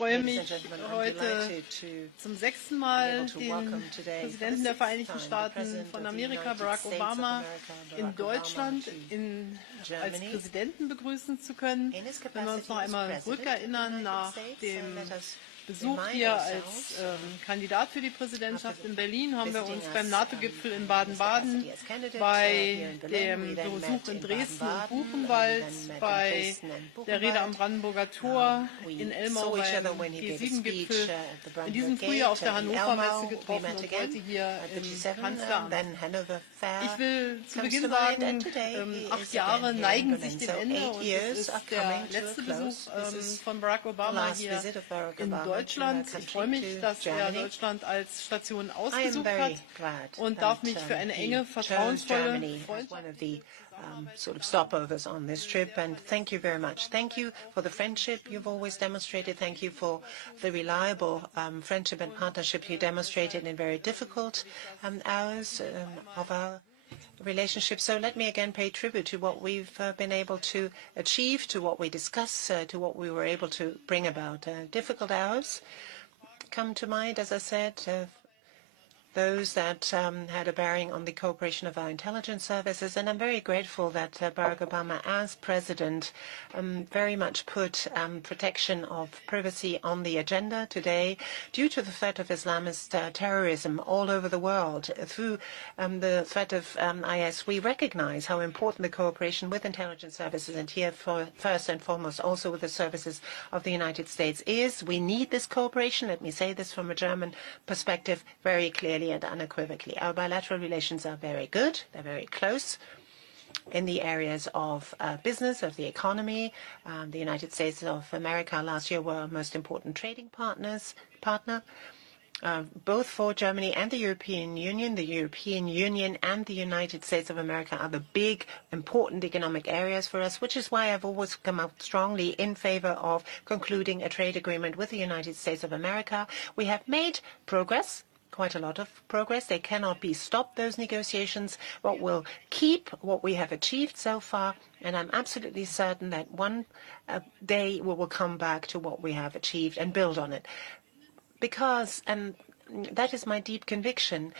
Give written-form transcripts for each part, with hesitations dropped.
freue mich, heute zum 6. Mal den Präsidenten der Vereinigten Staaten von Amerika, Barack Obama, in Deutschland als Präsidenten begrüßen zu können. Wenn wir uns noch einmal zurückerinnern, nach dem Besuch hier als Kandidat für die Präsidentschaft in Berlin haben wir uns beim NATO-Gipfel in Baden-Baden, bei dem Besuch in Dresden und Buchenwald, bei der Rede am Brandenburger Tor, in Elmau beim G7-Gipfel, in diesem Frühjahr auf der Hannover Messe getroffen und heute hier im Kanzleramt. Ich will zu Beginn sagen, 8 Jahre neigen sich dem Ende und es ist der letzte Besuch von Barack Obama hier in Deutschland. Ich freue mich, dass er Deutschland als Station ausgesucht hat und darf mich für eine enge, vertrauensvolle Freundschaft sort of stopovers on this trip, and thank you very much. Thank you for the friendship you've always demonstrated. Thank you for the reliable friendship and partnership you demonstrated in very difficult hours of our relationship. So let me again pay tribute to what we've been able to achieve, to what we discuss, to what we were able to bring about. Difficult hours come to mind, as I said, those that had a bearing on the cooperation of our intelligence services. And I'm very grateful that Barack Obama, as president, very much put protection of privacy on the agenda today due to the threat of Islamist terrorism all over the world. Through the threat of IS, we recognize how important the cooperation with intelligence services, and here first and foremost also with the services of the United States, is. We need this cooperation. Let me say this from a German perspective very clearly and unequivocally. Our bilateral relations are very good. They're very close in the areas of business, of the economy. The United States of America last year were our most important trading partner, both for Germany and the European Union. The European Union and the United States of America are the big, important economic areas for us, which is why I've always come out strongly in favor of concluding a trade agreement with the United States of America. We have made progress. Quite a lot of progress. They cannot be stopped, those negotiations, but we'll keep what we have achieved so far, and I'm absolutely certain that one day we will come back to what we have achieved and build on it. Because, and that is my deep conviction,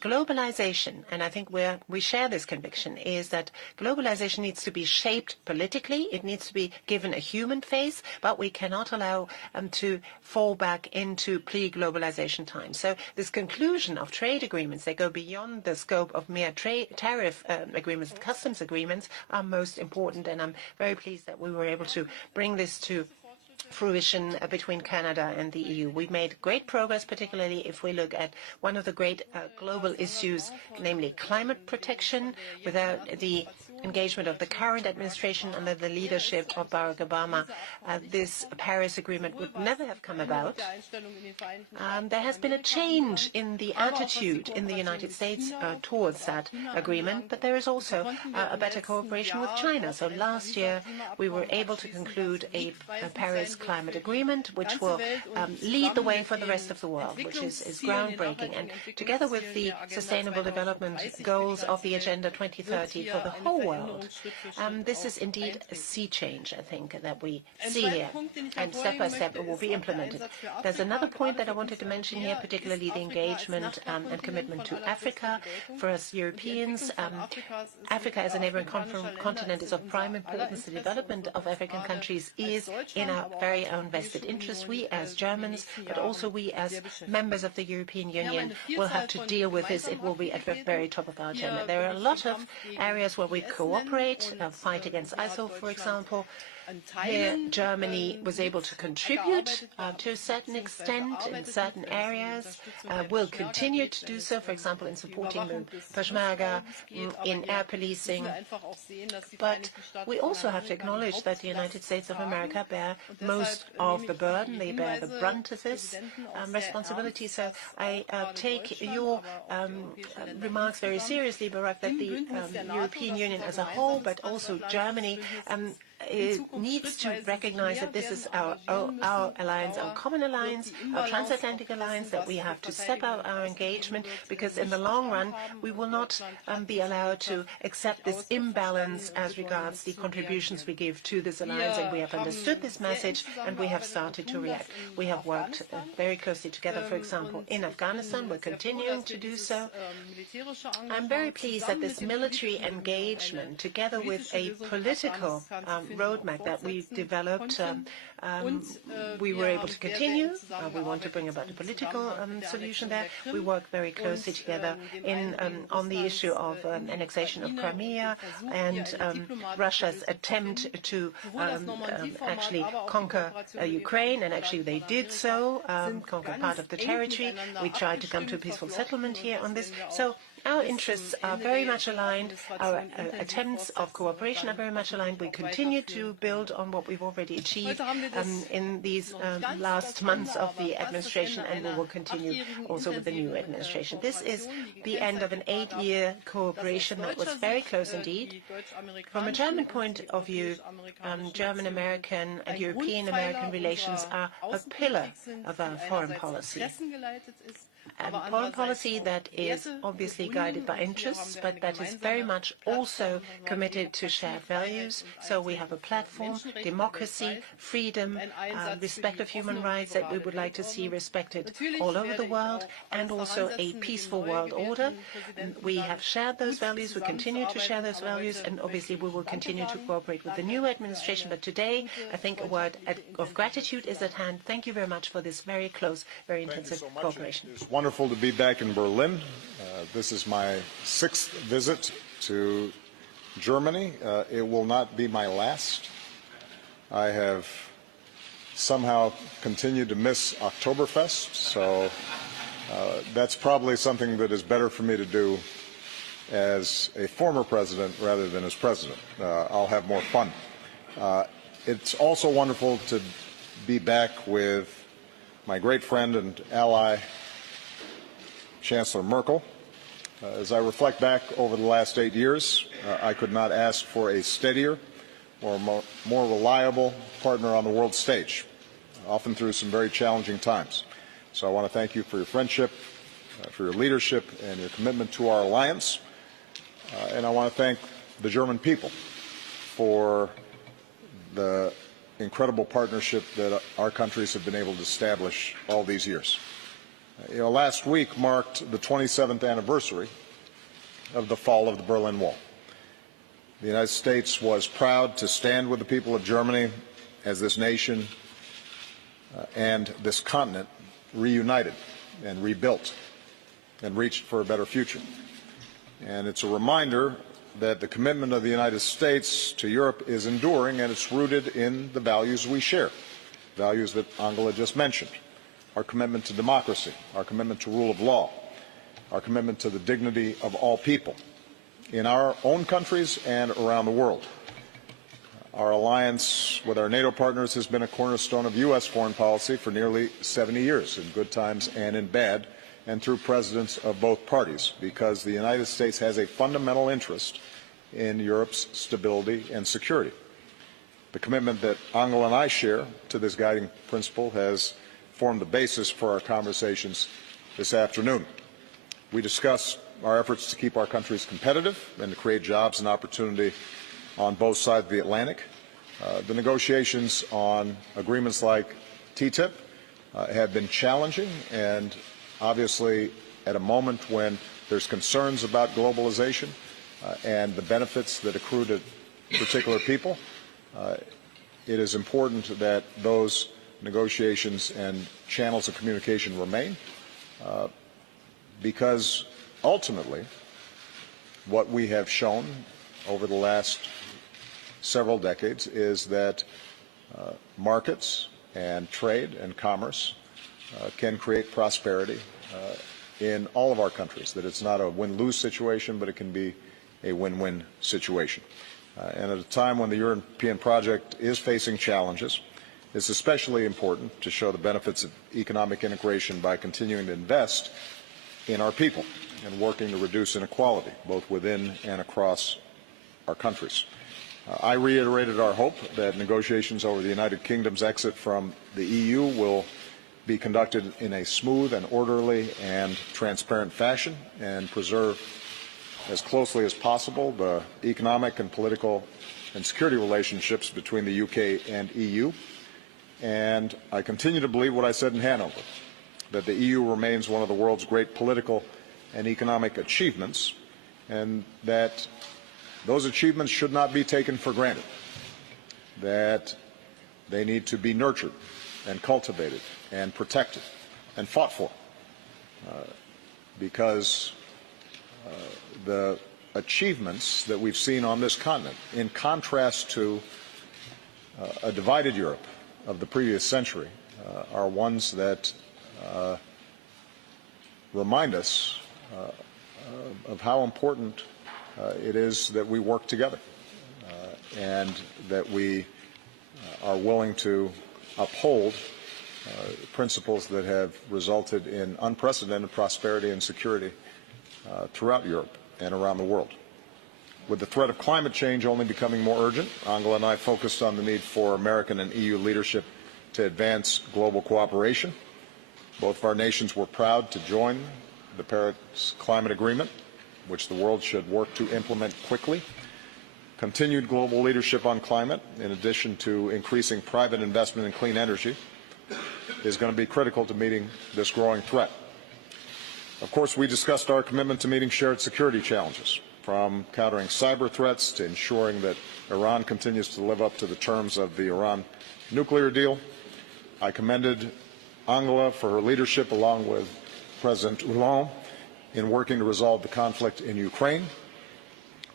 globalization, and I think we share this conviction, is that globalization needs to be shaped politically. It needs to be given a human face, but we cannot allow to fall back into pre-globalization times. So this conclusion of trade agreements that go beyond the scope of mere tariff agreements and customs agreements are most important, and I'm very pleased that we were able to bring this to fruition between Canada and the EU. We've made great progress, particularly if we look at one of the great global issues, namely climate protection. Without the engagement of the current administration under the leadership of Barack Obama, this Paris Agreement would never have come about. There has been a change in the attitude in the United States towards that agreement, but there is also a better cooperation with China. So last year we were able to conclude a Paris climate agreement, which will lead the way for the rest of the world, which is groundbreaking. And together with the Sustainable Development Goals of the Agenda 2030 for the whole world, this is indeed a sea change, I think, that we see here. And step by step it will be implemented. There's another point that I wanted to mention here, particularly the engagement and commitment to Africa. For us Europeans, Africa as a neighboring continent is of prime importance. The development of African countries is in our very own vested interest. We as Germans, but also we as members of the European Union, will have to deal with this. It will be at the very top of our agenda. There are a lot of areas where we cooperate, fight against ISIL, for example. Here, Germany was able to contribute to a certain extent in certain areas, will continue to do so, for example, in supporting the Peshmerga, in air policing. But we also have to acknowledge that the United States of America bear most of the burden. They bear the brunt of this responsibility. So I take your remarks very seriously, Barack, that the European Union as a whole, but also Germany, needs to recognize that this is our alliance, our common alliance, our transatlantic alliance, that we have to step up our engagement, because in the long run we will not be allowed to accept this imbalance as regards the contributions we give to this alliance. And we have understood this message and we have started to react. We have worked very closely together, for example, in Afghanistan. We're continuing to do so. I'm very pleased that this military engagement, together with a political roadmap that we developed, we were able to continue. We want to bring about a political solution there. We work very closely together on the issue of annexation of Crimea and Russia's attempt to actually conquer Ukraine, and actually they did so, conquer part of the territory. We tried to come to a peaceful settlement here on this. So our interests are very much aligned. Our attempts of cooperation are very much aligned. We continue to build on what we've already achieved in these last months of the administration, and we will continue also with the new administration. This is the end of an 8-year cooperation that was very close indeed. From a German point of view, German-American and European-American relations are a pillar of our foreign policy. And foreign policy that is obviously guided by interests, but that is very much also committed to shared values. So we have a platform, democracy, freedom, respect of human rights that we would like to see respected all over the world, and also a peaceful world order. We have shared those values, we continue to share those values, and obviously we will continue to cooperate with the new administration. But today, I think a word of gratitude is at hand. Thank you very much for this very close, very intensive cooperation. It's wonderful to be back in Berlin. This is my 6th visit to Germany. It will not be my last. I have somehow continued to miss Oktoberfest, so that's probably something that is better for me to do as a former president rather than as president. I'll have more fun. It's also wonderful to be back with my great friend and ally, Chancellor Merkel. As I reflect back over the last 8 years, I could not ask for a steadier or more reliable partner on the world stage, often through some very challenging times. So I want to thank you for your friendship, for your leadership, and your commitment to our alliance. And I want to thank the German people for the incredible partnership that our countries have been able to establish all these years. Last week marked the 27th anniversary of the fall of the Berlin Wall. The United States was proud to stand with the people of Germany as this nation and this continent reunited and rebuilt and reached for a better future. And it's a reminder that the commitment of the United States to Europe is enduring, and it's rooted in the values we share, values that Angela just mentioned. Our commitment to democracy, our commitment to rule of law, our commitment to the dignity of all people in our own countries and around the world. Our alliance with our NATO partners has been a cornerstone of U.S. foreign policy for nearly 70 years, in good times and in bad, and through presidents of both parties, because the United States has a fundamental interest in Europe's stability and security. The commitment that Angela and I share to this guiding principle has formed the basis for our conversations this afternoon. We discuss our efforts to keep our countries competitive and to create jobs and opportunity on both sides of the Atlantic. The negotiations on agreements like TTIP have been challenging, and obviously at a moment when there's concerns about globalization and the benefits that accrue to particular people, it is important that those negotiations and channels of communication remain, because ultimately what we have shown over the last several decades is that markets and trade and commerce can create prosperity in all of our countries, that it's not a win-lose situation, but it can be a win-win situation. And at a time when the European project is facing challenges, it's especially important to show the benefits of economic integration by continuing to invest in our people and working to reduce inequality, both within and across our countries. I reiterated our hope that negotiations over the United Kingdom's exit from the EU will be conducted in a smooth and orderly and transparent fashion and preserve as closely as possible the economic and political and security relationships between the UK and EU. And I continue to believe what I said in Hanover, that the EU remains one of the world's great political and economic achievements, and that those achievements should not be taken for granted, that they need to be nurtured and cultivated and protected and fought for, because the achievements that we've seen on this continent, in contrast to a divided Europe of the previous century, are ones that remind us of how important it is that we work together and that we are willing to uphold principles that have resulted in unprecedented prosperity and security throughout Europe and around the world. With the threat of climate change only becoming more urgent, Angela and I focused on the need for American and EU leadership to advance global cooperation. Both of our nations were proud to join the Paris Climate Agreement, which the world should work to implement quickly. Continued global leadership on climate, in addition to increasing private investment in clean energy, is going to be critical to meeting this growing threat. Of course, we discussed our commitment to meeting shared security challenges, from countering cyber threats to ensuring that Iran continues to live up to the terms of the Iran nuclear deal. I commended Angela for her leadership, along with President Hollande, in working to resolve the conflict in Ukraine.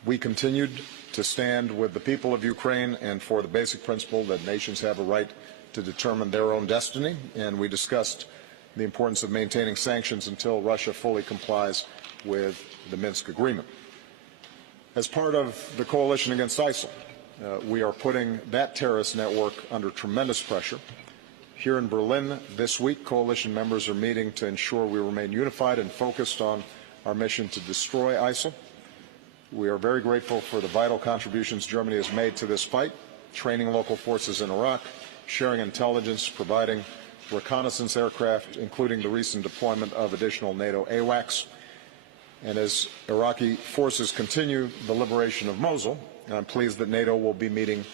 We continued to stand with the people of Ukraine and for the basic principle that nations have a right to determine their own destiny, and we discussed the importance of maintaining sanctions until Russia fully complies with the Minsk agreement. As part of the coalition against ISIL, we are putting that terrorist network under tremendous pressure. Here in Berlin this week, coalition members are meeting to ensure we remain unified and focused on our mission to destroy ISIL. We are very grateful for the vital contributions Germany has made to this fight, training local forces in Iraq, sharing intelligence, providing reconnaissance aircraft, including the recent deployment of additional NATO AWACS. And as Iraqi forces continue the liberation of Mosul, I'm pleased that NATO will be meeting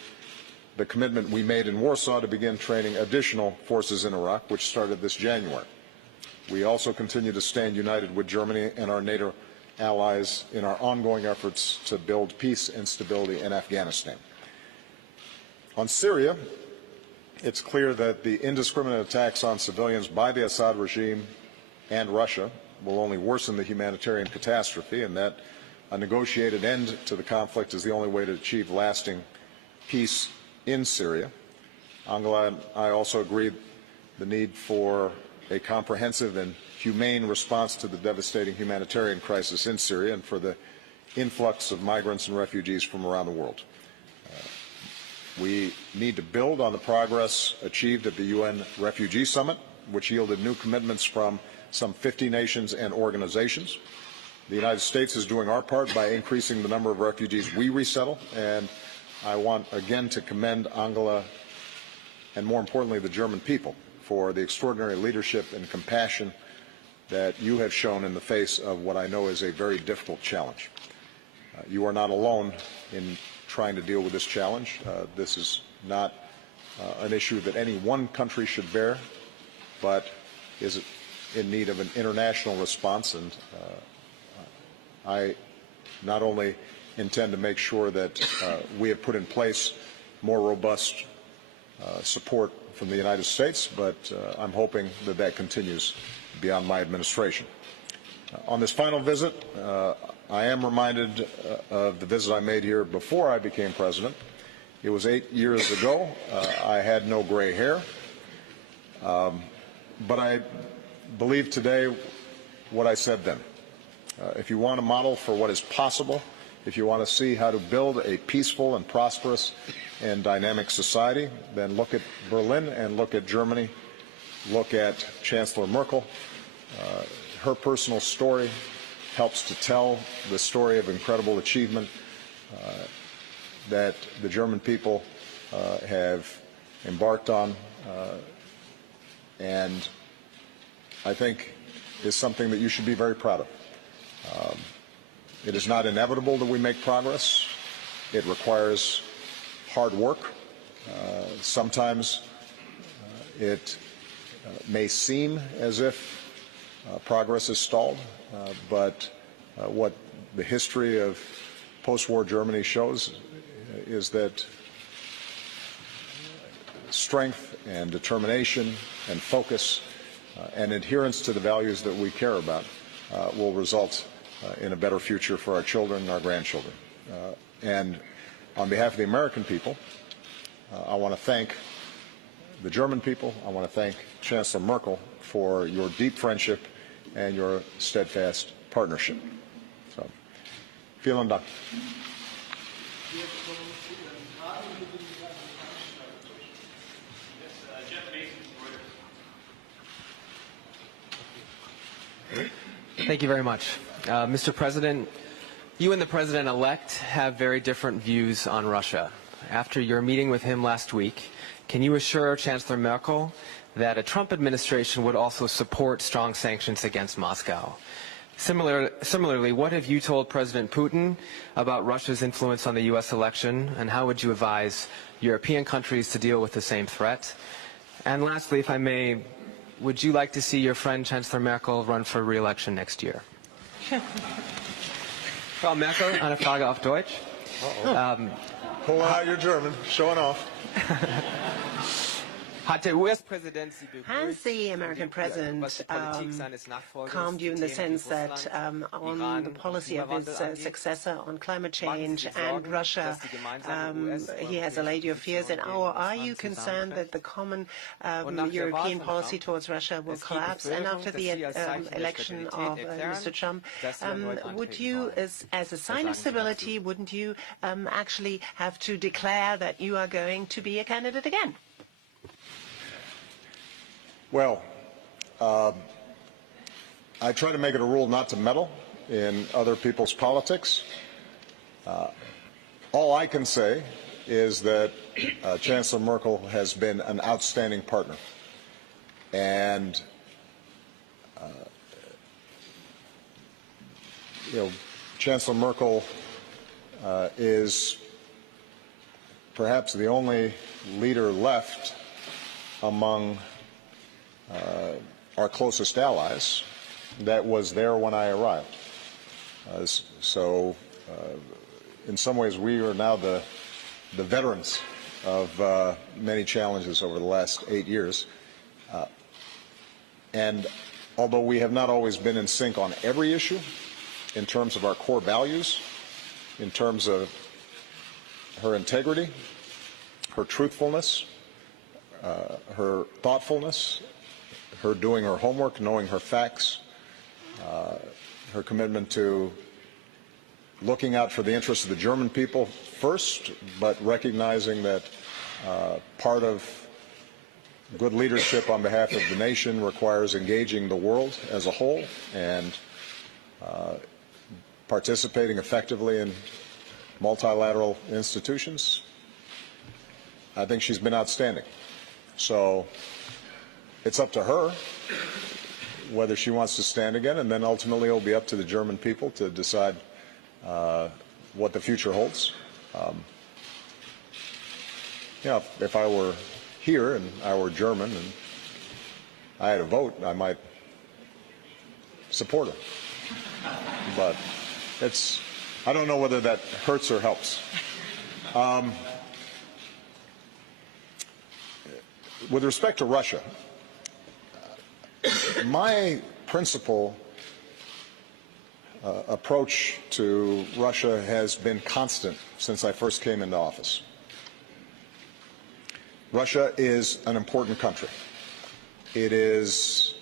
the commitment we made in Warsaw to begin training additional forces in Iraq, which started this January. We also continue to stand united with Germany and our NATO allies in our ongoing efforts to build peace and stability in Afghanistan. On Syria, it's clear that the indiscriminate attacks on civilians by the Assad regime and Russia will only worsen the humanitarian catastrophe, and that a negotiated end to the conflict is the only way to achieve lasting peace in Syria. Angela and I also agreed the need for a comprehensive and humane response to the devastating humanitarian crisis in Syria and for the influx of migrants and refugees from around the world. We need to build on the progress achieved at the UN Refugee Summit, which yielded new commitments from some 50 nations and organizations. The United States is doing our part by increasing the number of refugees we resettle, and I want again to commend Angela and, more importantly, the German people for the extraordinary leadership and compassion that you have shown in the face of what I know is a very difficult challenge. You are not alone in trying to deal with this challenge. This is not an issue that any one country should bear, but is in need of an international response, and I not only intend to make sure that we have put in place more robust support from the United States, but I'm hoping that that continues beyond my administration. On this final visit, I am reminded of the visit I made here before I became president. It was 8 years ago. I had no gray hair, but I believe today what I said then. If you want a model for what is possible, if you want to see how to build a peaceful and prosperous and dynamic society, then look at Berlin and look at Germany. Look at Chancellor Merkel. Her personal story helps to tell the story of incredible achievement that the German people have embarked on, and I think is something that you should be very proud of. It is not inevitable that we make progress. It requires hard work. Sometimes it may seem as if progress is stalled, but what the history of post-war Germany shows is that strength and determination and focus and adherence to the values that we care about will result in a better future for our children and our grandchildren. And on behalf of the American people, I want to thank the German people. I want to thank Chancellor Merkel for your deep friendship and your steadfast partnership. So, vielen Dank. Thank you very much. Mr. President, you and the President-elect have very different views on Russia. After your meeting with him last week, can you assure Chancellor Merkel that a Trump administration would also support strong sanctions against Moscow? Similarly, what have you told President Putin about Russia's influence on the U.S. election, and how would you advise European countries to deal with the same threat? And lastly, if I may, would you like to see your friend Chancellor Merkel run for re-election next year? Frau Merkel, eine Frage auf Deutsch. Pulling out your German, showing off. Has the American president calmed you in the sense that on the policy of his successor on climate change and Russia, he has allayed your fears? And are you concerned that the common European policy towards Russia will collapse? And after the election of Mr. Trump, would you, as a sign of stability, wouldn't you actually have to declare that you are going to be a candidate again? Well, I try to make it a rule not to meddle in other people's politics. All I can say is that Chancellor Merkel has been an outstanding partner. And, Chancellor Merkel is perhaps the only leader left among our closest allies that was there when I arrived. In some ways, we are now the veterans of many challenges over the last 8 years. And although we have not always been in sync on every issue, in terms of our core values, in terms of her integrity, her truthfulness, her thoughtfulness, her doing her homework, knowing her facts, her commitment to looking out for the interests of the German people first, but recognizing that part of good leadership on behalf of the nation requires engaging the world as a whole and participating effectively in multilateral institutions. I think she's been outstanding. So it's up to her whether she wants to stand again, and then ultimately it will be up to the German people to decide what the future holds. If I were here and I were German and I had a vote, I might support her. But I don't know whether that hurts or helps. With respect to Russia, my principal approach to Russia has been constant since I first came into office. Russia is an important country. It is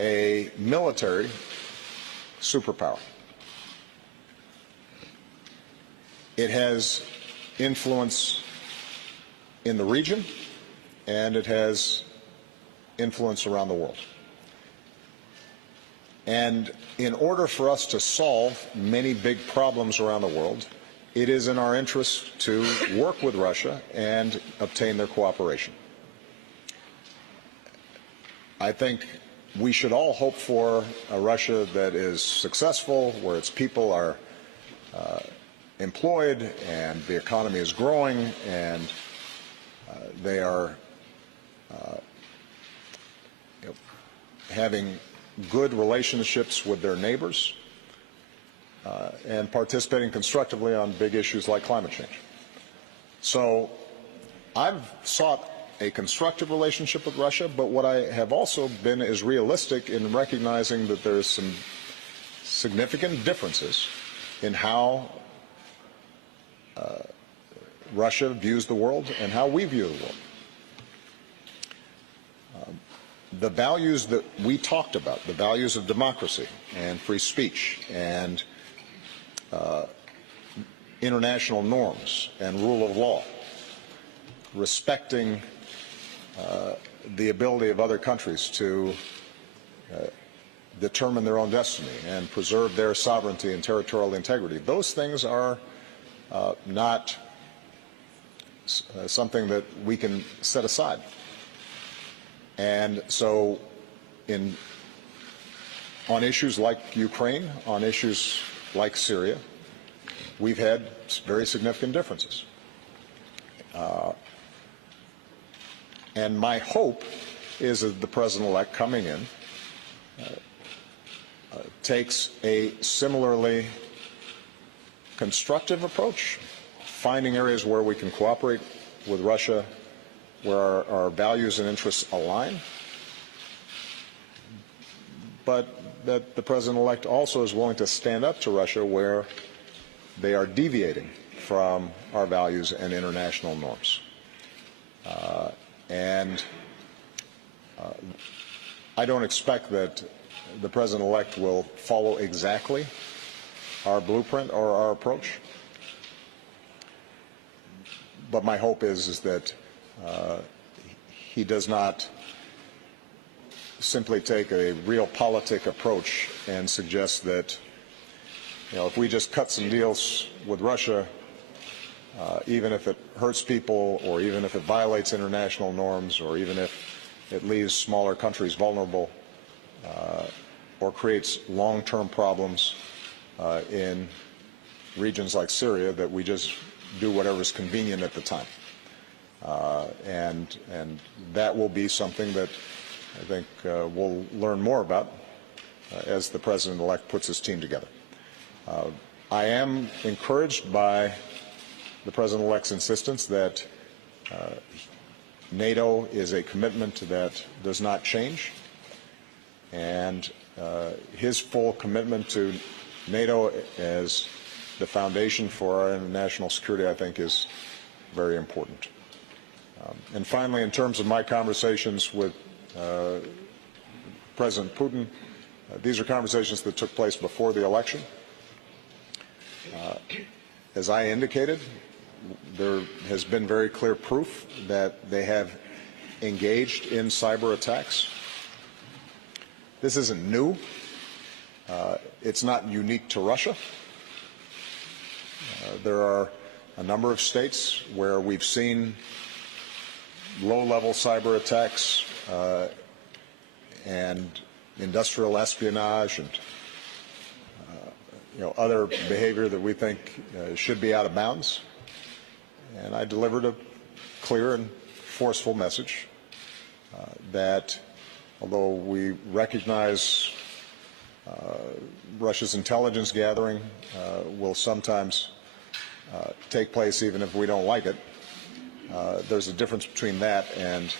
a military superpower. It has influence in the region, and it has influence around the world. And in order for us to solve many big problems around the world, it is in our interest to work with Russia and obtain their cooperation. I think we should all hope for a Russia that is successful, where its people are employed and the economy is growing and they are having good relationships with their neighbors and participating constructively on big issues like climate change. So I've sought a constructive relationship with Russia, but what I have also been is realistic in recognizing that there's some significant differences in how Russia views the world and how we view the world. The values that we talked about, the values of democracy and free speech and international norms and rule of law, respecting the ability of other countries to determine their own destiny and preserve their sovereignty and territorial integrity. Those things are not something that we can set aside. And so on issues like Ukraine, on issues like Syria, we've had very significant differences. And my hope is that the President-elect coming in takes a similarly constructive approach, finding areas where we can cooperate with Russia, where our values and interests align, but that the President-elect also is willing to stand up to Russia where they are deviating from our values and international norms. I don't expect that the President-elect will follow exactly our blueprint or our approach, but my hope is that he does not simply take a realpolitik approach and suggest that, if we just cut some deals with Russia, even if it hurts people or even if it violates international norms or even if it leaves smaller countries vulnerable or creates long-term problems in regions like Syria, that we just do whatever is convenient at the time. And that will be something that I think we'll learn more about as the President-elect puts his team together. I am encouraged by the President-elect's insistence that NATO is a commitment that does not change, and his full commitment to NATO as the foundation for our international security, I think, is very important. And finally, in terms of my conversations with President Putin, these are conversations that took place before the election. As I indicated, there has been very clear proof that they have engaged in cyber attacks. This isn't new. It's not unique to Russia. There are a number of states where we've seen low-level cyber attacks and industrial espionage and other behavior that we think should be out of bounds. And I delivered a clear and forceful message that although we recognize Russia's intelligence gathering will sometimes take place even if we don't like it, there's a difference between that and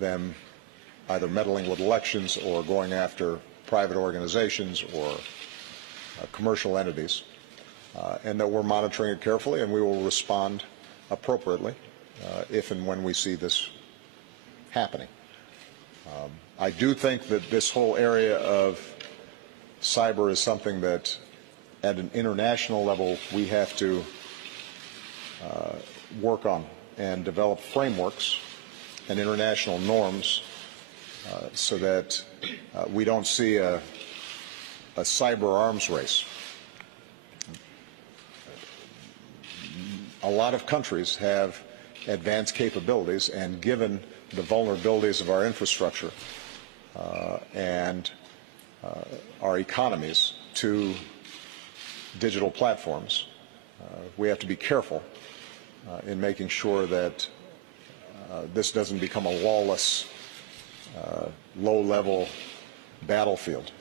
them either meddling with elections or going after private organizations or commercial entities, and that we're monitoring it carefully, and we will respond appropriately if and when we see this happening. I do think that this whole area of cyber is something that at an international level we have to work on and develop frameworks and international norms so that we don't see a cyber arms race. a lot of countries have advanced capabilities, and given the vulnerabilities of our infrastructure and our economies to digital platforms, we have to be careful in making sure that this doesn't become a lawless, low-level battlefield.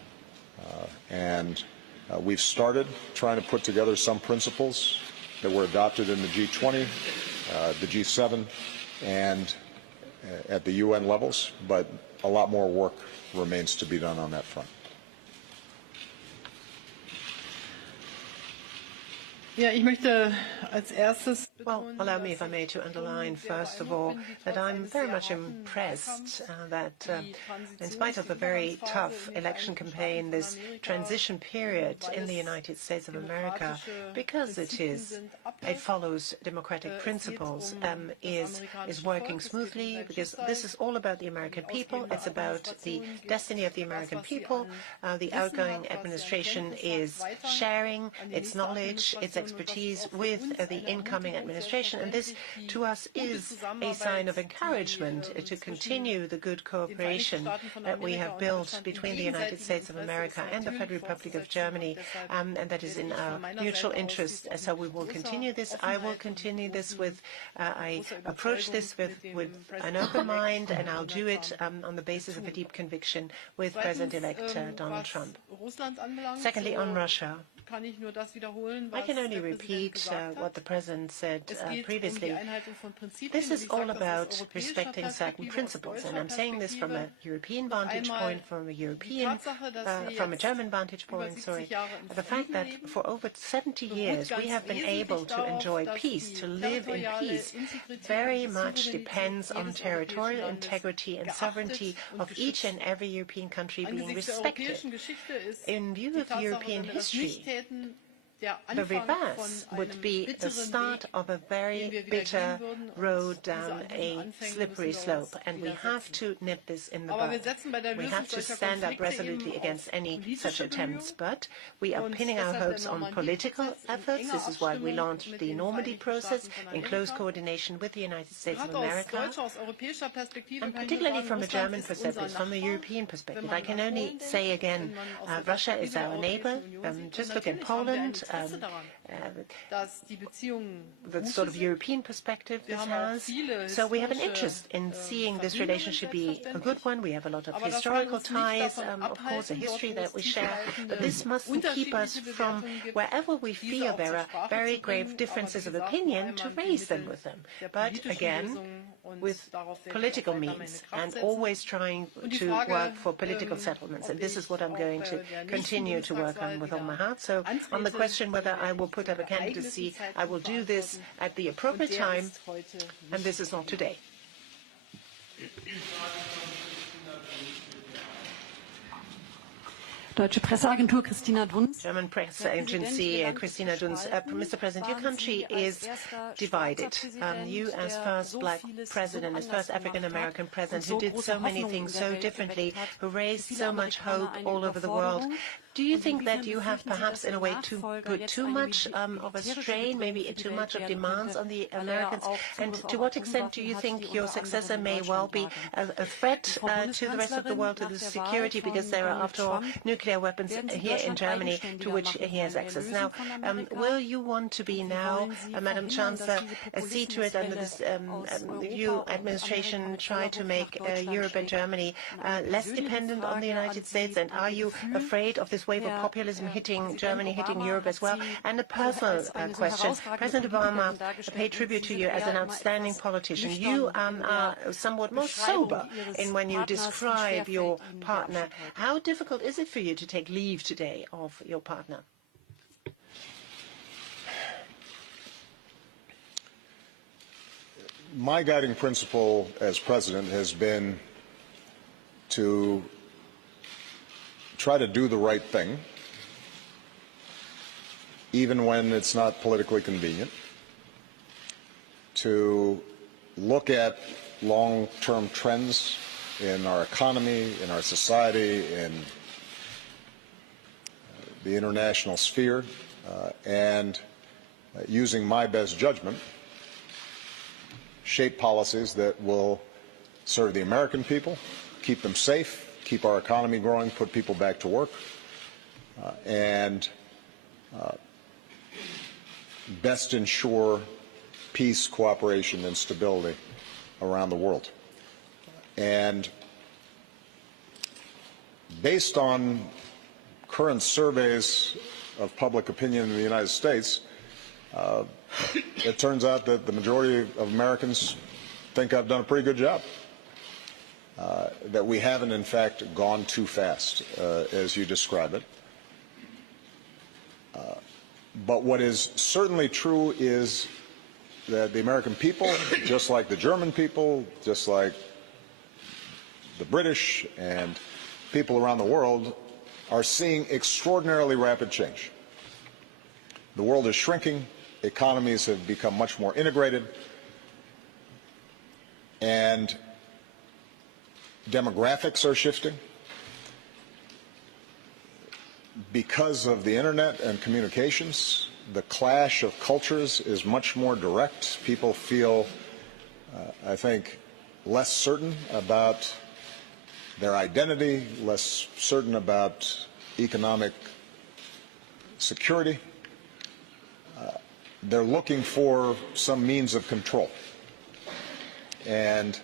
We've started trying to put together some principles that were adopted in the G20, the G7, and at the UN levels, but a lot more work remains to be done on that front. Ja, ich möchte als erstes Well, allow me, if I may, to underline, first of all, that I'm very much impressed that in spite of a very tough election campaign, this transition period in the United States of America, because it follows democratic principles, is working smoothly, because this is all about the American people. It's about the destiny of the American people. The outgoing administration is sharing its knowledge, its expertise with the incoming administration, and this to us is a sign of encouragement to continue the good cooperation that we have built between the United States of America and the Federal Republic of Germany, and that is in our mutual interest. So we will continue this. I will continue this with, I approach this with an open mind, and I'll do it on the basis of a deep conviction with President-elect Donald Trump. Secondly, on Russia, I can only repeat what the President said previously. This is all about respecting certain principles, and I'm saying this from a European vantage point, from a German vantage point, sorry. The fact that for over 70 years we have been able to enjoy peace, to live in peace, very much depends on territorial integrity and sovereignty of each and every European country being respected. In view of European history, the reverse would be the start of a very bitter road down a slippery slope, and we have to nip this in the bud. We have to stand up resolutely against any such attempts, but we are pinning our hopes on political efforts. This is why we launched the Normandy process in close coordination with the United States of America, and particularly from a German perspective, from a European perspective. I can only say again, Russia is our neighbor. Just look at Poland. The sort of European perspective this has. So we have an interest in seeing this relationship be a good one. We have a lot of historical ties, of course, a history that we share. But this mustn't keep us from, wherever we feel there are very grave differences of opinion, to raise them with them. But again, with political means, and always trying to work for political settlements. And this is what I'm going to continue to work on with all my heart. So on the question whether I will put up a candidacy, I will do this at the appropriate time, and this is not today. Deutsche Presseagentur, Christina Dunz. German press agency, Christina Dunz. Mr. President, your country is divided. You, as first black president, as first African-American president, who did so many things so differently, who raised so much hope all over the world, do you think that you have perhaps, in a way, put too much of a strain, maybe too much of demands on the Americans? And to what extent do you think your successor may well be a threat to the rest of the world, to the security, because there are, after all, nuclear weapons here in Germany to which he has access? Now, will you want to be now, Madam Chancellor, see to it under this new administration, try to make Europe and Germany less dependent on the United States? And are you afraid of this wave of populism hitting Germany, hitting Europe as well? And a personal question. President Obama paid tribute to you as an outstanding politician. You are somewhat more sober in when you describe your partner. How difficult is it for you to take leave today of your partner? My guiding principle as president has been to try to do the right thing, even when it's not politically convenient, to look at long-term trends in our economy, in our society, in the international sphere, and using my best judgment, shape policies that will serve the American people, keep them safe, keep our economy growing, put people back to work, and best ensure peace, cooperation, and stability around the world. And based on current surveys of public opinion in the United States, it turns out that the majority of Americans think I've done a pretty good job, that we haven't, in fact, gone too fast, as you describe it. But what is certainly true is that the American people, just like the German people, just like the British and people around the world, are seeing extraordinarily rapid change. The world is shrinking, economies have become much more integrated, and demographics are shifting. Because of the internet and communications, the clash of cultures is much more direct. People feel, I think, less certain about their identity, less certain about economic security. They're looking for some means of control. And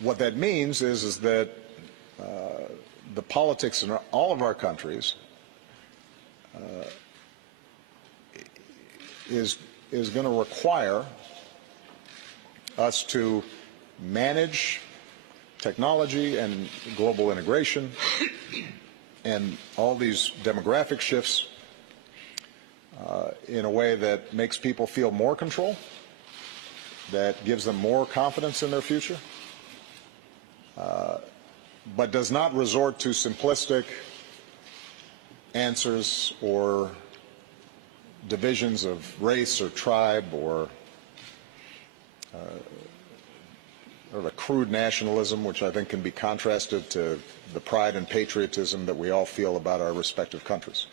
what that means is that the politics in all of our countries is going to require us to manage technology and global integration and all these demographic shifts in a way that makes people feel more control, that gives them more confidence in their future, but does not resort to simplistic answers or divisions of race or tribe or a crude nationalism, which I think can be contrasted to the pride and patriotism that we all feel about our respective countries.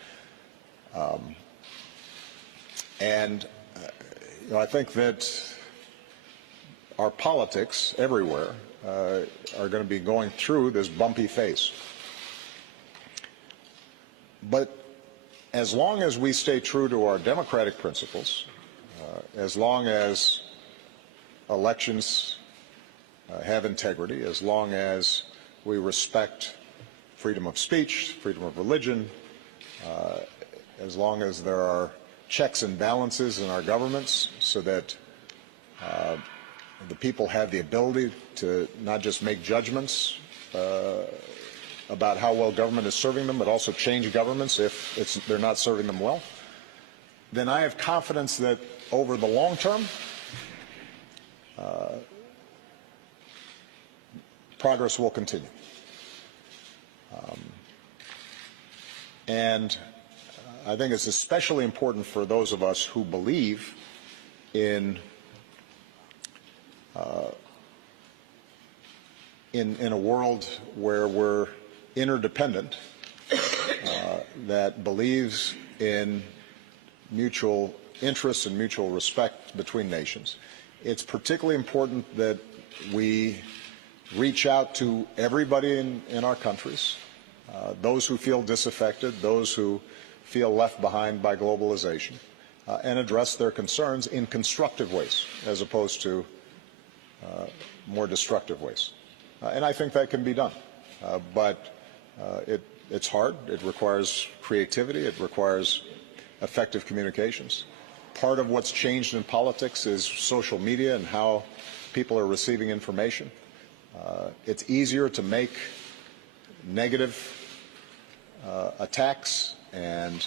I think that our politics everywhere are going to be going through this bumpy phase. But as long as we stay true to our democratic principles, as long as elections have integrity, as long as we respect freedom of speech, freedom of religion, as long as there are checks and balances in our governments so that the people have the ability to not just make judgments about how well government is serving them, but also change governments if they're not serving them well, then I have confidence that over the long term, progress will continue. And I think it's especially important for those of us who believe in a world where we're interdependent, that believes in mutual interests and mutual respect between nations. It's particularly important that we reach out to everybody in our countries, those who feel disaffected, those who feel left behind by globalization, and address their concerns in constructive ways as opposed to more destructive ways. And I think that can be done. But it's hard. It requires creativity. It requires effective communications. Part of what's changed in politics is social media and how people are receiving information. It's easier to make negative attacks and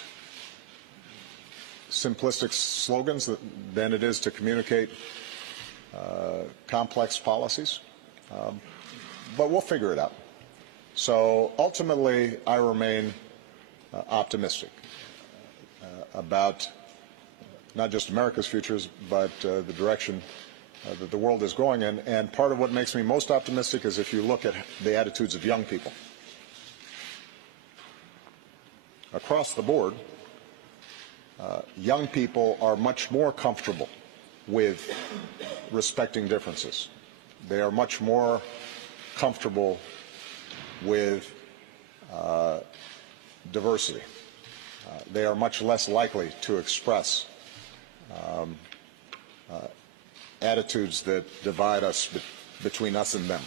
simplistic slogans than it is to communicate complex policies. But we'll figure it out. So ultimately, I remain optimistic about not just America's futures, but the direction that the world is going in. And part of what makes me most optimistic is if you look at the attitudes of young people. Across the board, young people are much more comfortable with respecting differences. They are much more comfortable with diversity. They are much less likely to express attitudes that divide us between us and them.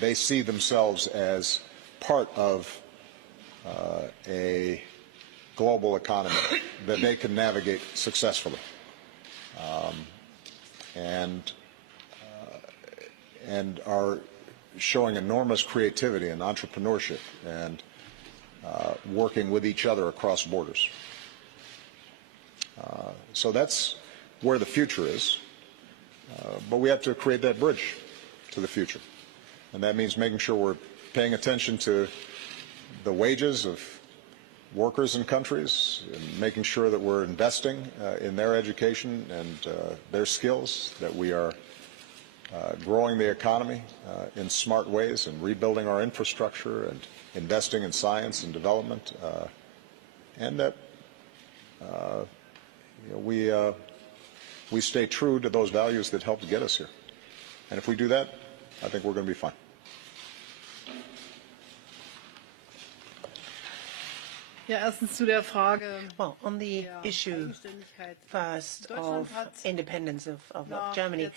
They see themselves as part of a global economy that they can navigate successfully, and are showing enormous creativity and entrepreneurship and working with each other across borders. So that's where the future is, but we have to create that bridge to the future, and that means making sure we're paying attention to the wages of workers in countries, and making sure that we're investing in their education and their skills, that we are growing the economy in smart ways and rebuilding our infrastructure and investing in science and development, and that we stay true to those values that helped get us here. And if we do that, I think we're going to be fine. Well, on the issue first of independence of Germany,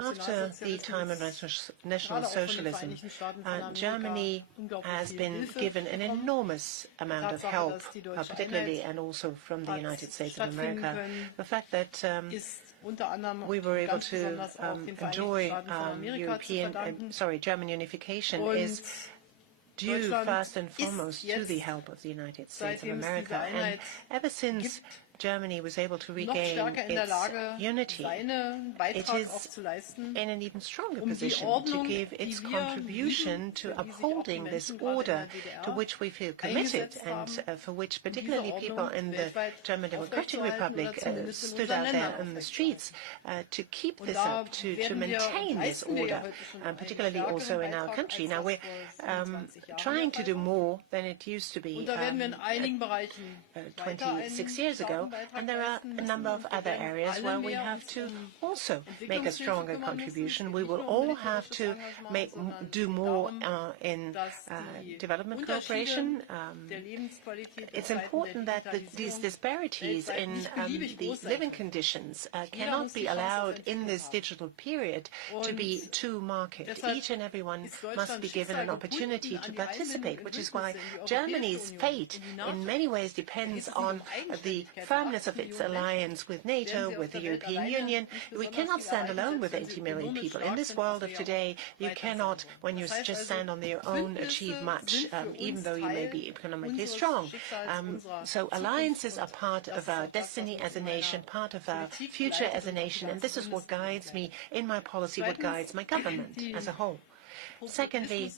after the time of National Socialism, Germany has been given an enormous amount of help, particularly and also from the United States of America. The fact that we were able to enjoy German unification is due first and foremost to the help of the United States of America. And ever since Germany was able to regain its unity, it is in an even stronger position to give its contribution to upholding this order to which we feel committed, and for which particularly people in the German Democratic Republic stood out there in the streets to keep this up, to maintain this order, and particularly also in our country. Now we're trying to do more than it used to be 26 years ago. And there are a number of other areas where we have to also make a stronger contribution. We will all have to do more in development cooperation. It's important that these disparities in the living conditions cannot be allowed in this digital period to be too marked. Each and everyone must be given an opportunity to participate, which is why Germany's fate in many ways depends on the firmness of its alliance with NATO, with the European Union. We cannot stand alone with 80 million people. In this world of today, you cannot, when you just stand on your own, achieve much, even though you may be economically strong. So alliances are part of our destiny as a nation, part of our future as a nation, and this is what guides me in my policy, what guides my government as a whole. Secondly,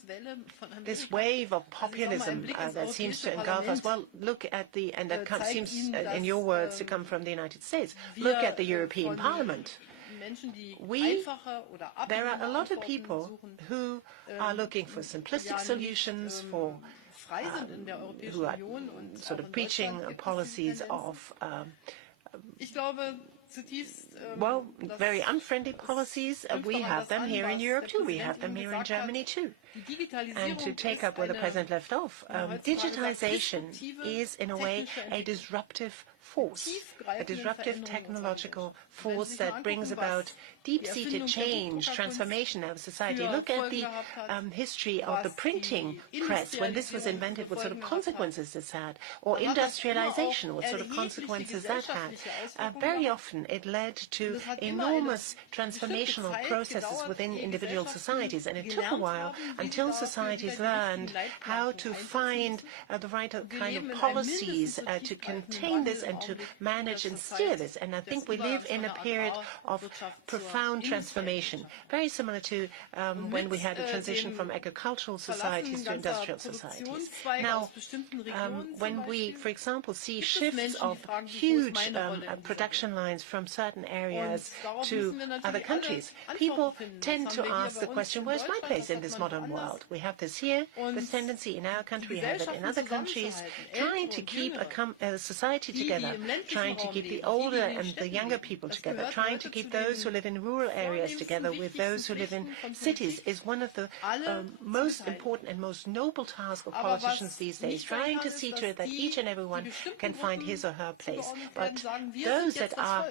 this wave of populism that seems to engulf us. Well, look at and that seems, in your words, to come from the United States. Look at the European Parliament. There are a lot of people who are looking for simplistic solutions, who are sort of preaching policies of well, very unfriendly policies. We have them here in Europe too. We have them here in Germany too. And to take up where the President left off, digitization is in a way a disruptive force, a disruptive technological force that brings about deep-seated change, transformation of society. Look at the history of the printing press. When this was invented, what sort of consequences this had? Or industrialization, what sort of consequences that had? Very often it led to enormous transformational processes within individual societies, and it took a while until societies learned how to find the right kind of policies to contain this and to manage and steer this. And I think we live in a period of profound transformation, very similar to when we had a transition from agricultural societies to industrial societies. Now, when we, for example, see shifts of huge production lines from certain areas to other countries, people tend to ask the question, where's my place in this modern world? We have this here, this tendency in our country, we have it in other countries, trying to keep a society together trying to keep the older and the younger people together, trying to keep those who live in rural areas together with those who live in cities is one of the most important and most noble tasks of politicians these days, trying to see to it that each and everyone can find his or her place. But those that are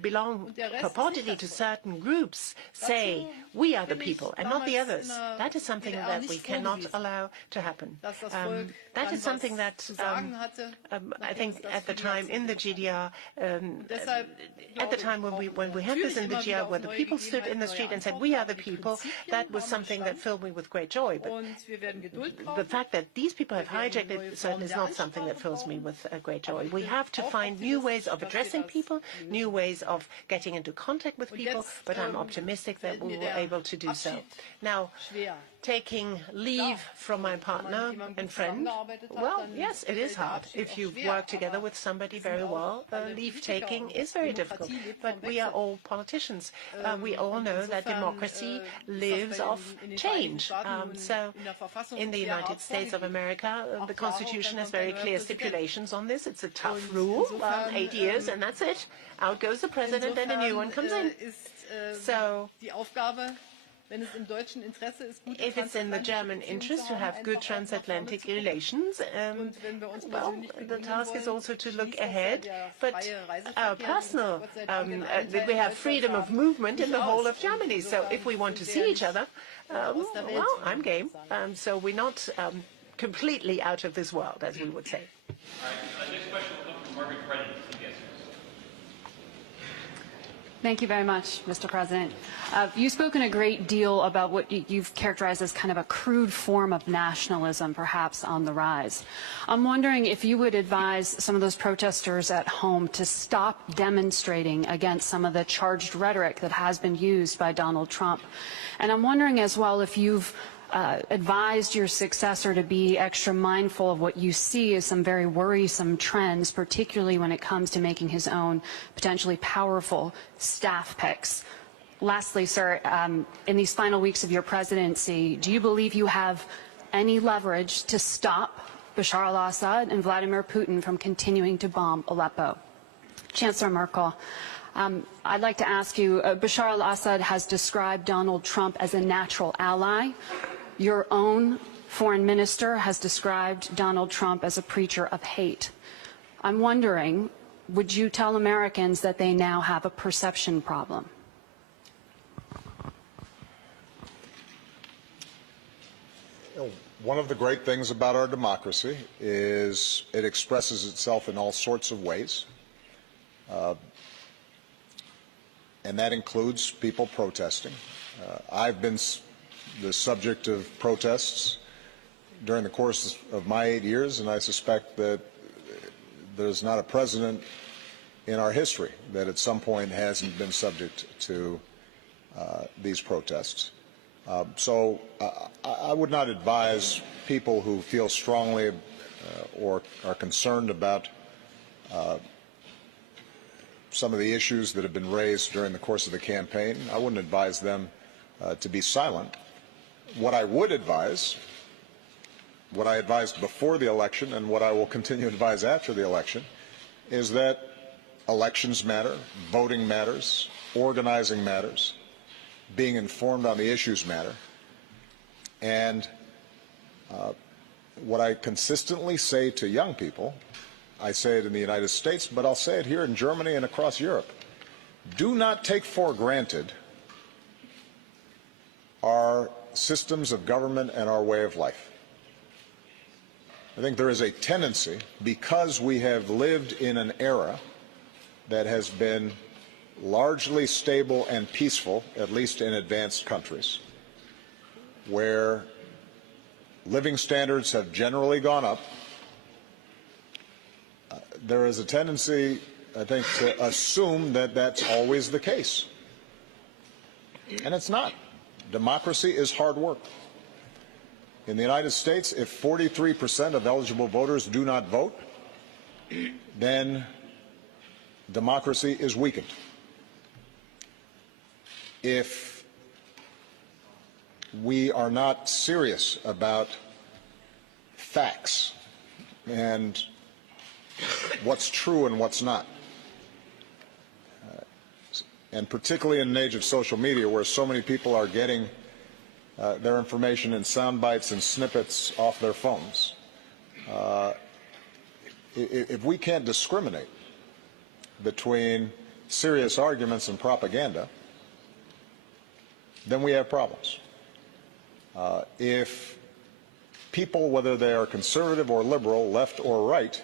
belong purportedly to certain groups say we are the people and not the others. That is something that we cannot allow to happen. That is something that I think at the time in the GDR, at the time when we had this in the GDR, where the people stood in the street and said we are the people, that was something that filled me with great joy. But the fact that these people have hijacked it certainly is not something that fills me with great joy. We have to find new ways of addressing people, new ways of getting into contact with people, but I'm optimistic that we will be able to do so. Now, taking leave from my partner and friend, well, yes, it is hard. If you've worked together with somebody very well, leave-taking is very difficult. But we are all politicians. We all know that democracy lives off change. So in the United States of America, the Constitution has very clear stipulations on this. It's a tough rule, 8 years, and that's it. Out goes the president and a new one comes in. So if it's in the German interest to have good transatlantic relations, well, the task is also to look ahead. But our personal, we have freedom of movement in the whole of Germany. So if we want to see each other, well, I'm game. So we're not completely out of this world, as we would say. All right. Next question will come from Margaret Brennan. Thank you very much, Mr. President. You've spoken a great deal about what you've characterized as kind of a crude form of nationalism, perhaps on the rise. I'm wondering if you would advise some of those protesters at home to stop demonstrating against some of the charged rhetoric that has been used by Donald Trump. And I'm wondering as well if you've advised your successor to be extra mindful of what you see as some very worrisome trends, particularly when it comes to making his own potentially powerful staff picks. Lastly, sir, in these final weeks of your presidency, do you believe you have any leverage to stop Bashar al-Assad and Vladimir Putin from continuing to bomb Aleppo? Chancellor Merkel, I'd like to ask you, Bashar al-Assad has described Donald Trump as a natural ally. Your own foreign minister has described Donald Trump as a preacher of hate. I'm wondering, would you tell Americans that they now have a perception problem? One of the great things about our democracy is it expresses itself in all sorts of ways. And that includes people protesting. I've been the subject of protests during the course of my 8 years, and I suspect that there's not a president in our history that at some point hasn't been subject to these protests. So I would not advise people who feel strongly or are concerned about some of the issues that have been raised during the course of the campaign. I wouldn't advise them to be silent. What I would advise, what I advised before the election and what I will continue to advise after the election, is that elections matter, voting matters, organizing matters, being informed on the issues matter. And what I consistently say to young people, I say it in the United States, but I'll say it here in Germany and across Europe, do not take for granted our systems of government and our way of life. I think there is a tendency, because we have lived in an era that has been largely stable and peaceful, at least in advanced countries, where living standards have generally gone up, there is a tendency, I think, to assume that that's always the case. And it's not. Democracy is hard work. In the United States, if 43% of eligible voters do not vote, then democracy is weakened. If we are not serious about facts and what's true and what's not. And particularly in an age of social media where so many people are getting their information in sound bites and snippets off their phones. If we can't discriminate between serious arguments and propaganda, then we have problems. If people, whether they are conservative or liberal, left or right,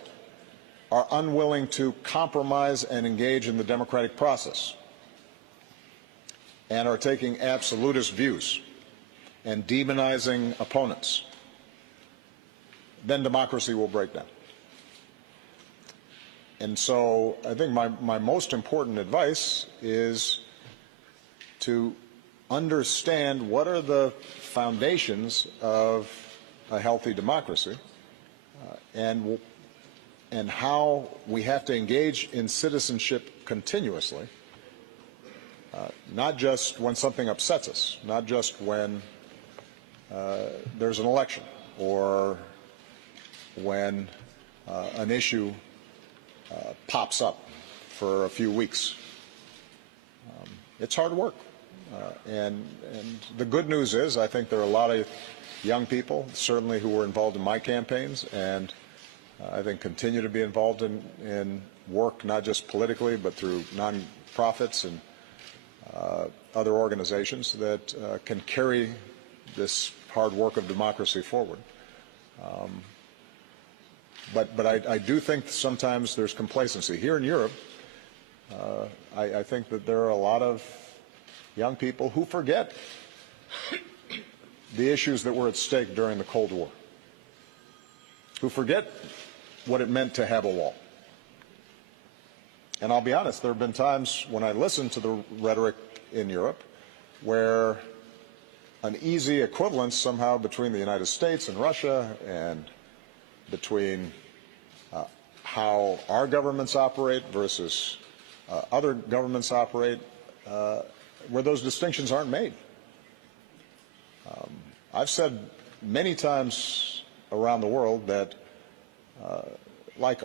are unwilling to compromise and engage in the democratic process and are taking absolutist views and demonizing opponents, then democracy will break down. And so I think my most important advice is to understand what are the foundations of a healthy democracy and how we have to engage in citizenship continuously, not just when something upsets us, not just when there's an election or when an issue pops up for a few weeks. It's hard work. And the good news is I think there are a lot of young people, certainly who were involved in my campaigns, and I think continue to be involved in work, not just politically, but through nonprofits and other organizations that can carry this hard work of democracy forward. But I do think sometimes there's complacency. Here in Europe, I think that there are a lot of young people who forget the issues that were at stake during the Cold War, who forget what it meant to have a wall. And I'll be honest, there have been times when I listen to the rhetoric in Europe where an easy equivalence somehow between the United States and Russia and between how our governments operate versus other governments operate, where those distinctions aren't made. I've said many times around the world that like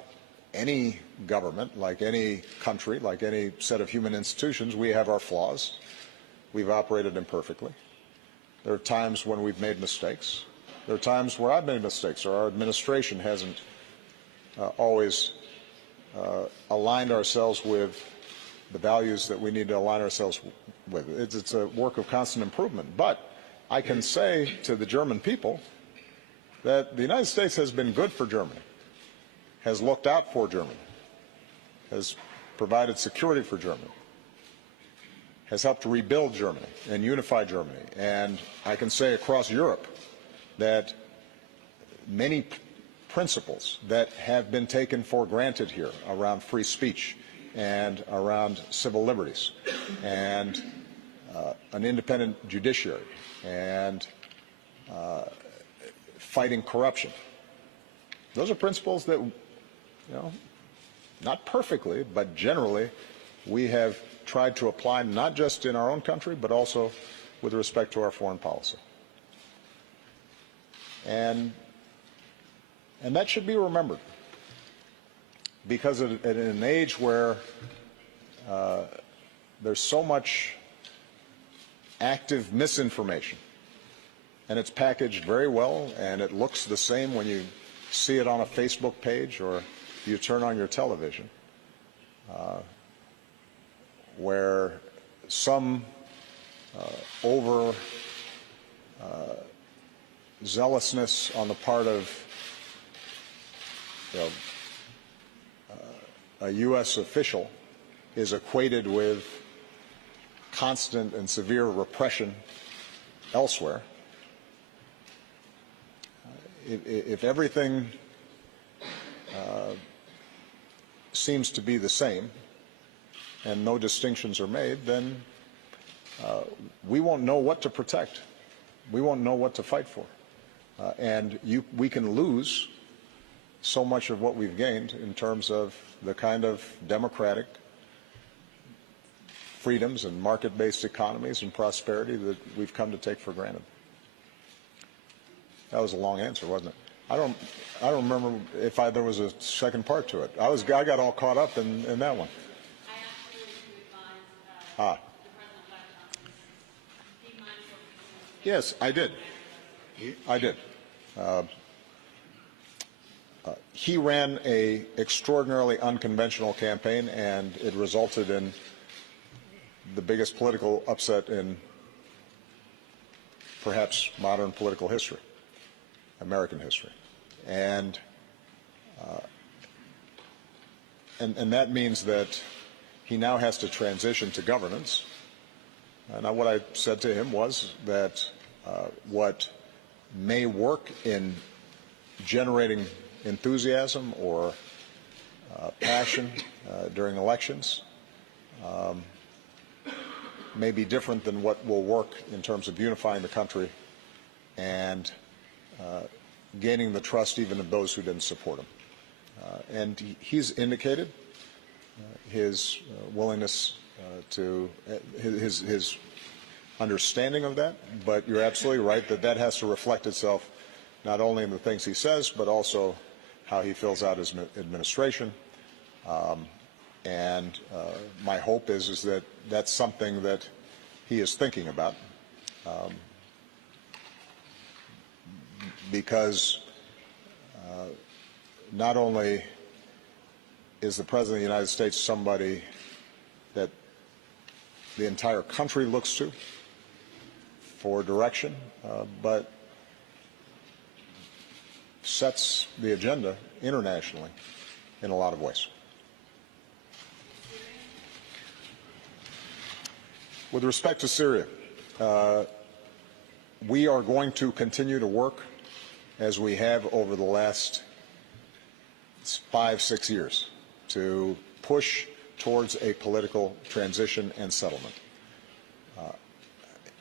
any government, like any country, like any set of human institutions, we have our flaws. We've operated imperfectly. There are times when we've made mistakes. There are times where I've made mistakes or our administration hasn't always aligned ourselves with the values that we need to align ourselves with. It's a work of constant improvement. But I can say to the German people that the United States has been good for Germany, has looked out for Germany, has provided security for Germany, has helped to rebuild Germany and unify Germany. And I can say across Europe that many principles that have been taken for granted here around free speech and around civil liberties and an independent judiciary and fighting corruption. Those are principles that, not perfectly, but generally we have tried to apply not just in our own country, but also with respect to our foreign policy. And that should be remembered, because at an age where there's so much active misinformation, and it's packaged very well, and it looks the same when you see it on a Facebook page or you turn on your television, where some over zealousness on the part of a U.S. official is equated with constant and severe repression elsewhere. If everything seems to be the same and no distinctions are made, then we won't know what to protect. We won't know what to fight for. And we can lose so much of what we've gained in terms of the kind of democratic freedoms and market-based economies and prosperity that we've come to take for granted. That was a long answer, wasn't it? I don't remember if there was a second part to it. I got all caught up in that one. I asked you to advise the president-elect on being mindful of Yes, I did. I did. He ran an extraordinarily unconventional campaign, and it resulted in the biggest political upset in perhaps modern political history, American history. And that means that he now has to transition to governance. And what I said to him was that what may work in generating enthusiasm or passion during elections may be different than what will work in terms of unifying the country and gaining the trust even of those who didn't support him. And he's indicated his willingness to his understanding of that, but you're absolutely right that has to reflect itself not only in the things he says, but also how he fills out his administration. And my hope is that that's something that he is thinking about, because not only is the President of the United States somebody that the entire country looks to for direction, but sets the agenda internationally in a lot of ways. With respect to Syria, we are going to continue to work as we have over the last 5-6 years to push towards a political transition and settlement.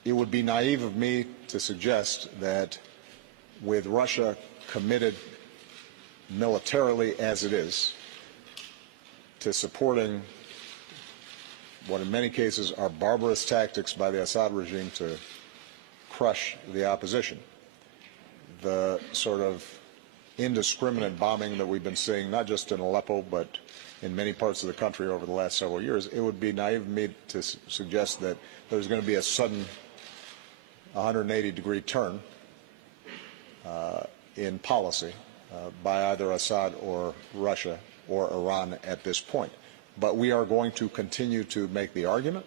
It would be naive of me to suggest that with Russia committed militarily as it is to supporting what in many cases are barbarous tactics by the Assad regime to crush the opposition, the sort of indiscriminate bombing that we've been seeing, not just in Aleppo, but in many parts of the country over the last several years, it would be naive of me to suggest that there's going to be a sudden 180-degree turn in policy by either Assad or Russia or Iran at this point. But we are going to continue to make the argument.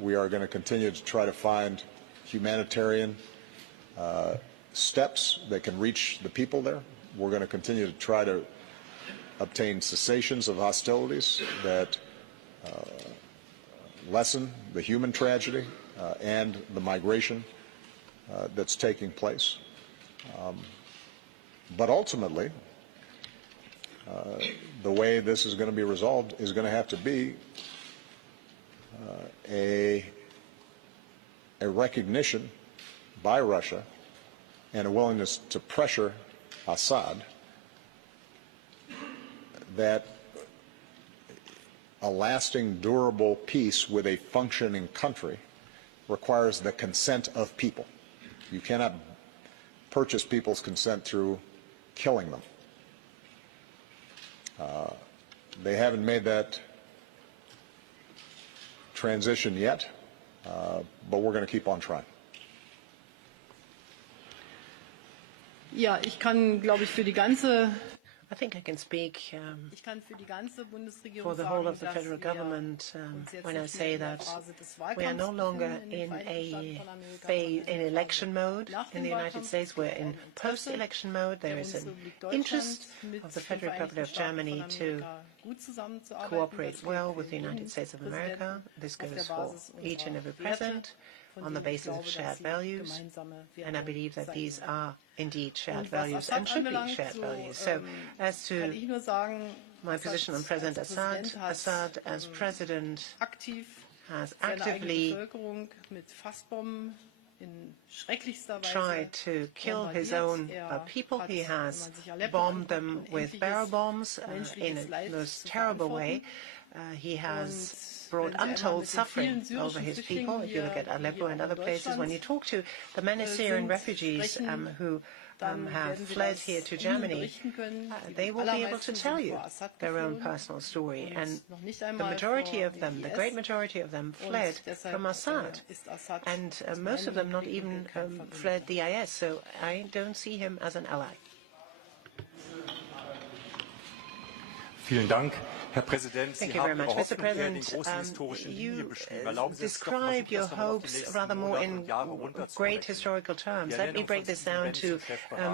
We are going to continue to try to find humanitarian steps that can reach the people there. We're going to continue to try to obtain cessations of hostilities that lessen the human tragedy and the migration that's taking place. But ultimately, the way this is going to be resolved is going to have to be a recognition by Russia and a willingness to pressure Assad that a lasting, durable peace with a functioning country requires the consent of people. You cannot purchase people's consent through killing them. They haven't made that transition yet, but we're going to keep on trying. Ja, ich kann, glaube ich, für die ganze I think I can speak for the whole of the federal government when I say that we are no longer in in election mode in the United States. We're in post-election mode. There is an interest of the Federal Republic of Germany to cooperate well with the United States of America. This goes for each and every president on the basis of shared values, and I believe that these are indeed shared values and should be shared values. So as to my position on President Assad, Assad as president has actively tried to kill his own people. He has bombed them with barrel bombs in a most terrible way. He has brought untold suffering over his people. If you look at Aleppo and other places, when you talk to the many Syrian refugees who have fled here to Germany, they will be able to tell you their own personal story. And the majority of them, the great majority of them, fled from Assad. And most of them not even fled the IS. So I don't see him as an ally. Vielen Dank. Herr Präsident, Thank you very much, Mr. President. You describe your hopes rather more in great historical terms. Let me break this down to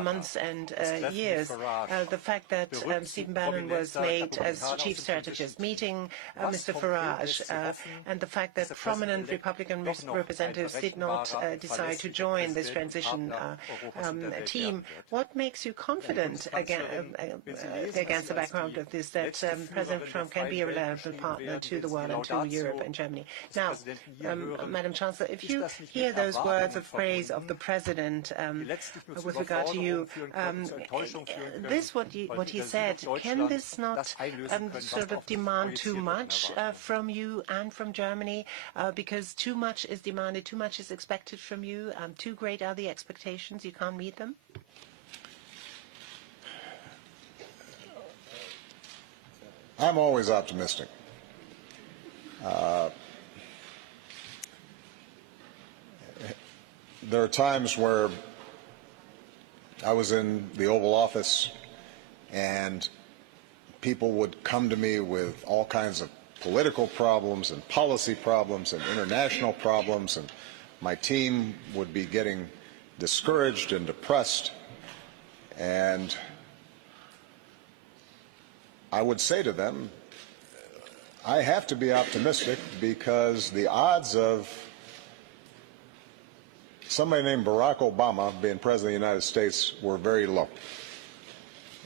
months and years. The fact that Stephen Bannon was made as chief strategist, meeting Mr. Farage, and the fact that prominent Republican representatives did not decide to join this transition team. What makes you confident against the background of this, that President Trump can be a reliable partner to the world and to Europe and Germany? Now, Madam Chancellor, if you hear those words of praise of the President with regard to you, what he said, can this not sort of demand too much from you and from Germany? Because too much is demanded, too much is expected from you, too great are the expectations, you can't meet them? I'm always optimistic. There are times where I was in the Oval Office and people would come to me with all kinds of political problems and policy problems and international problems, and my team would be getting discouraged and depressed, and I would say to them, I have to be optimistic because the odds of somebody named Barack Obama being president of the United States were very low.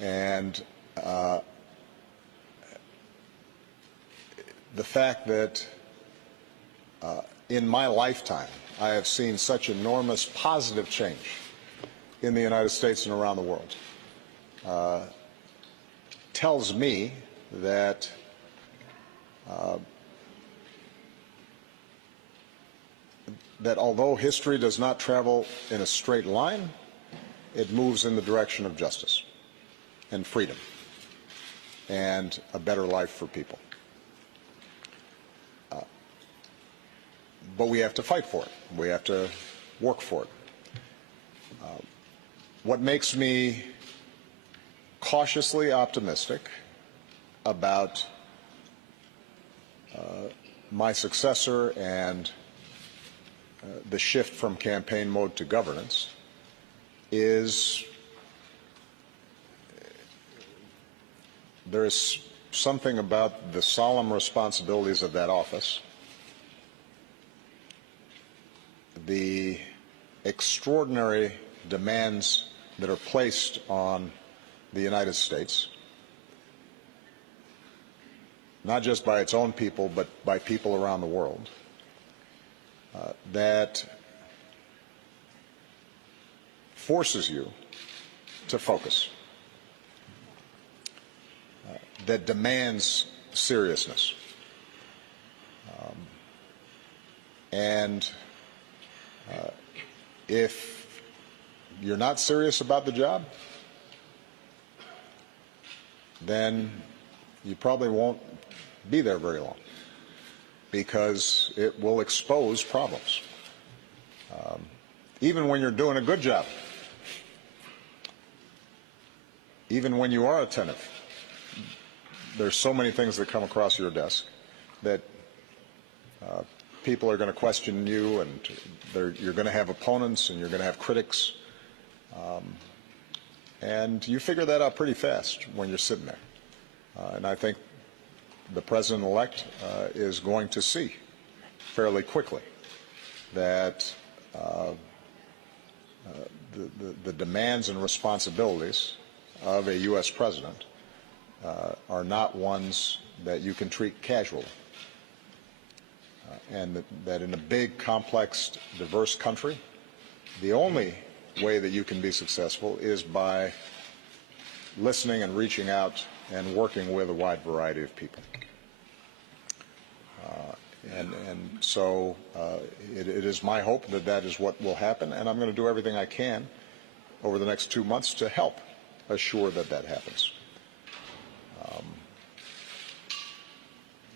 And the fact that in my lifetime I have seen such enormous positive change in the United States and around the world tells me that although history does not travel in a straight line, it moves in the direction of justice and freedom and a better life for people. But we have to fight for it. We have to work for it. What makes me cautiously optimistic about my successor and the shift from campaign mode to governance is there is something about the solemn responsibilities of that office, the extraordinary demands that are placed on the United States, not just by its own people, but by people around the world, that forces you to focus, that demands seriousness. And if you're not serious about the job, then you probably won't be there very long, because it will expose problems. Even when you're doing a good job, even when you are attentive, there's so many things that come across your desk that people are going to question you, and you're going to have opponents and you're going to have critics. And you figure that out pretty fast when you're sitting there. And I think the President-elect is going to see fairly quickly that the demands and responsibilities of a U.S. President are not ones that you can treat casually. And that in a big, complex, diverse country, the only way that you can be successful is by listening and reaching out and working with a wide variety of people. And so it is my hope that that is what will happen, and I'm going to do everything I can over the next 2 months to help assure that that happens.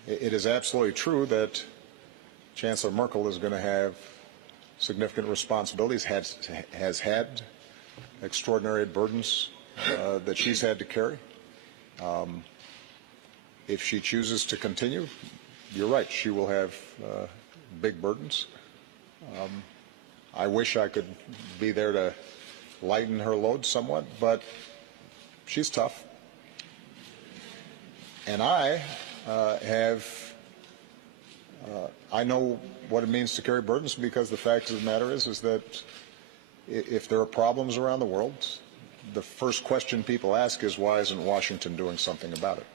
It is absolutely true that Chancellor Merkel is going to have significant responsibilities, has had extraordinary burdens that she's had to carry. If she chooses to continue, you're right, she will have big burdens. I wish I could be there to lighten her load somewhat, but she's tough. And I I know what it means to carry burdens, because the fact of the matter is that if there are problems around the world, the first question people ask is, why isn't Washington doing something about it?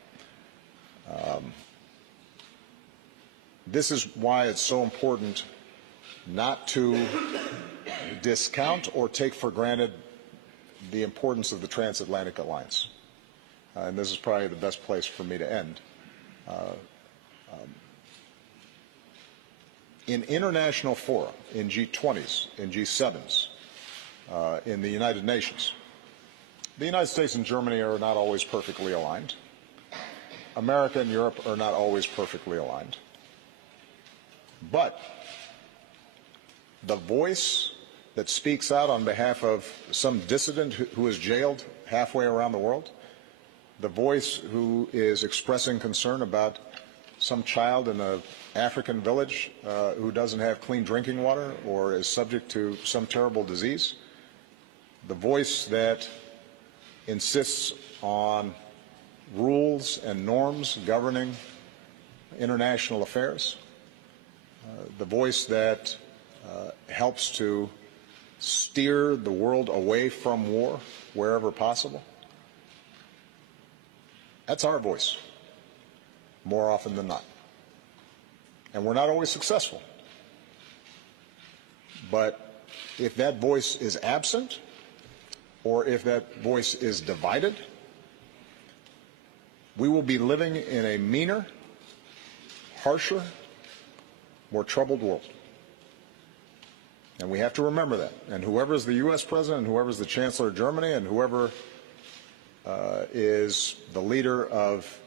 This is why it's so important not to discount or take for granted the importance of the transatlantic alliance. And this is probably the best place for me to end. In international fora, in G20s, in G7s, in the United Nations, the United States and Germany are not always perfectly aligned. America and Europe are not always perfectly aligned. But the voice that speaks out on behalf of some dissident who is jailed halfway around the world, the voice who is expressing concern about some child in an African village who doesn't have clean drinking water or is subject to some terrible disease, the voice that insists on rules and norms governing international affairs, the voice that helps to steer the world away from war wherever possible. That's our voice, more often than not. And we're not always successful. But if that voice is absent, or if that voice is divided, we will be living in a meaner, harsher, more troubled world. And we have to remember that. And whoever is the U.S. president, and whoever is the Chancellor of Germany, and whoever is the leader of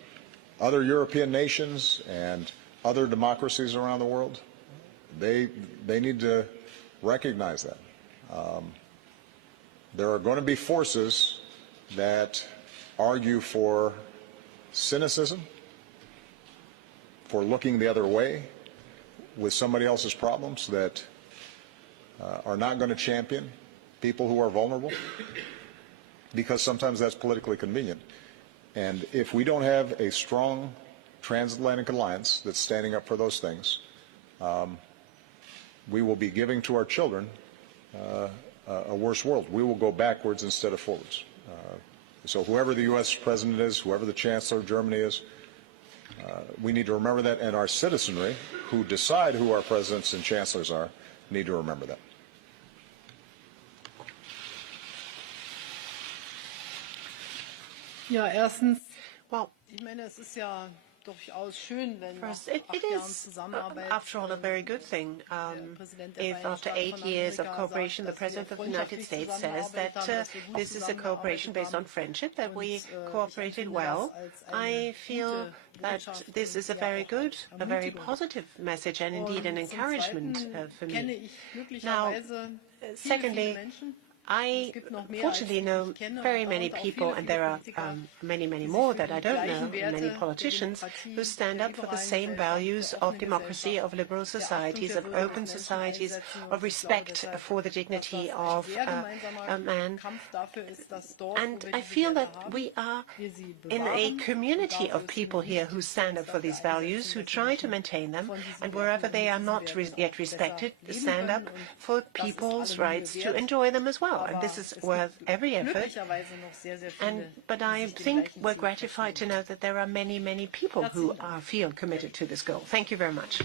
other European nations and other democracies around the world, they need to recognize that. There are going to be forces that argue for cynicism, for looking the other way with somebody else's problems, that are not going to champion people who are vulnerable, because sometimes that's politically convenient. And if we don't have a strong transatlantic alliance that's standing up for those things, we will be giving to our children a worse world. We will go backwards instead of forwards. So whoever the U.S. president is, whoever the Chancellor of Germany is, we need to remember that, and our citizenry, who decide who our presidents and chancellors are, need to remember that. Ja, erstens, Well, ich meine, es ist ja durchaus schön, wenn nach first, 8 it Jahren is, Zusammenarbeit after all, a very good thing if after 8 years of cooperation, the President of the United States says that this is a cooperation based on friendship, that we cooperated well. I feel that this is a very good, a very positive message, and indeed an encouragement for me. Now, secondly, I fortunately know very many people, and there are many, many more that I don't know, many politicians who stand up for the same values of democracy, of liberal societies, of open societies, of respect for the dignity of a man. And I feel that we are in a community of people here who stand up for these values, who try to maintain them, and wherever they are not yet respected, stand up for people's rights to enjoy them as well. And this is worth every effort. But I think we're gratified to know that there are many, many people who feel committed to this goal. Thank you very much.